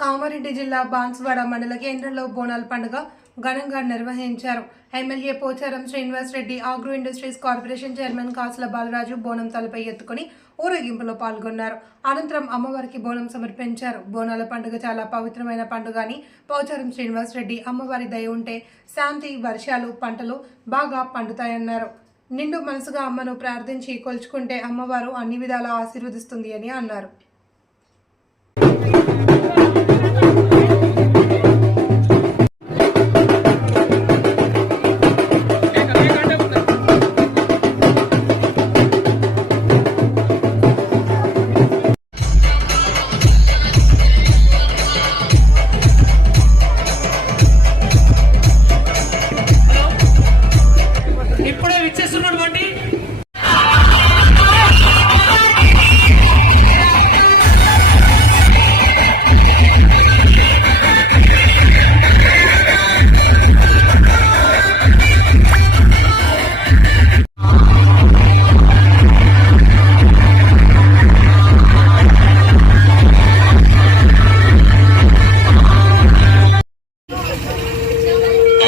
కామారెడ్డి జిల్లా బాన్సువాడ మండల కేంద్రంలో బోనాల పండుగ ఘనంగా నిర్వహించారు. MLA Pocharam Srinivas Reddy, agro industries corporation chairman కాసుల బాలరాజు బోనం తలపై ఎత్తుకుని ఊరేగింపులో పాల్గొన్నారు. అనంతరం అమ్మవారికి బోనం సమర్పించారు. బోనాల పండుగ చాలా పవిత్రమైన పండుగ అని పోచారం శ్రీనివాస్ రెడ్డి, అమ్మవారి దయ ఉంటే శాంతి, వర్షాలు, పంటలు బాగా పండుతాయన్నారు. నిండు మనసుగా అమ్మను ప్రార్థించి కొలుచుకుంటే అమ్మవారు అన్ని విధాలా ఆశీర్వదిస్తుంది అని అన్నారు. ఇప్పుడే విచ్చేస్తున్నటువంటి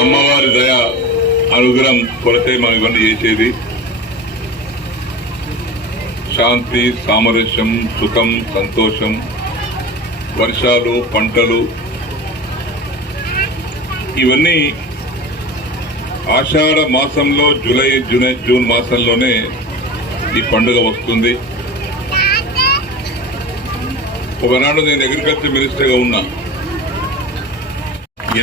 అమ్మవారి దయ అనుగ్రహం కొరతే మనం ఇవన్నీ చేసేది. శాంతి, సామరస్యం, సుఖం, సంతోషం, వర్షాలు, పంటలు ఇవన్నీ ఆషాఢ మాసంలో జూన్ మాసంలోనే ఈ పండుగ వస్తుంది. ఒకనాడు నేను అగ్రికల్చర్ మినిస్టర్గా ఉన్నా.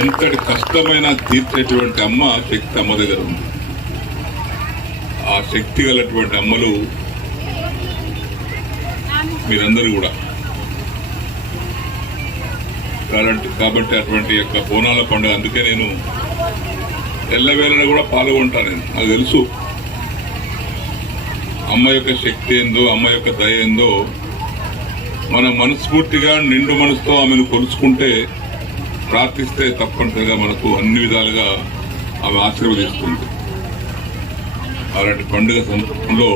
ఎంతటి కష్టమైనా తీర్చేటువంటి అమ్మ శక్తి అమ్మ దగ్గర ఉంది. ఆ శక్తి గలటువంటి అమ్మలు మీరందరూ కూడా కాబట్టి అటువంటి యొక్క బోనాల పండుగ అందుకే నేను ఎల్లవేళ కూడా పాల్గొంటాను. నాకు తెలుసు అమ్మ యొక్క శక్తి ఏందో, అమ్మ యొక్క దయ ఏందో. మనం మనస్ఫూర్తిగా నిండు మనసుతో ఆమెను కొలుచుకుంటే, ప్రార్థిస్తే తప్పనిసరిగా మనకు అన్ని విధాలుగా ఆమె ఆశీర్వదిస్తుంది. అలాంటి పండుగ సందర్భంలో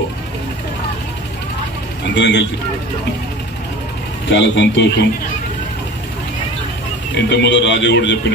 అందరం కలిసి చాలా సంతోషం. ఇంతకుముందు రాజు కూడా చెప్పిన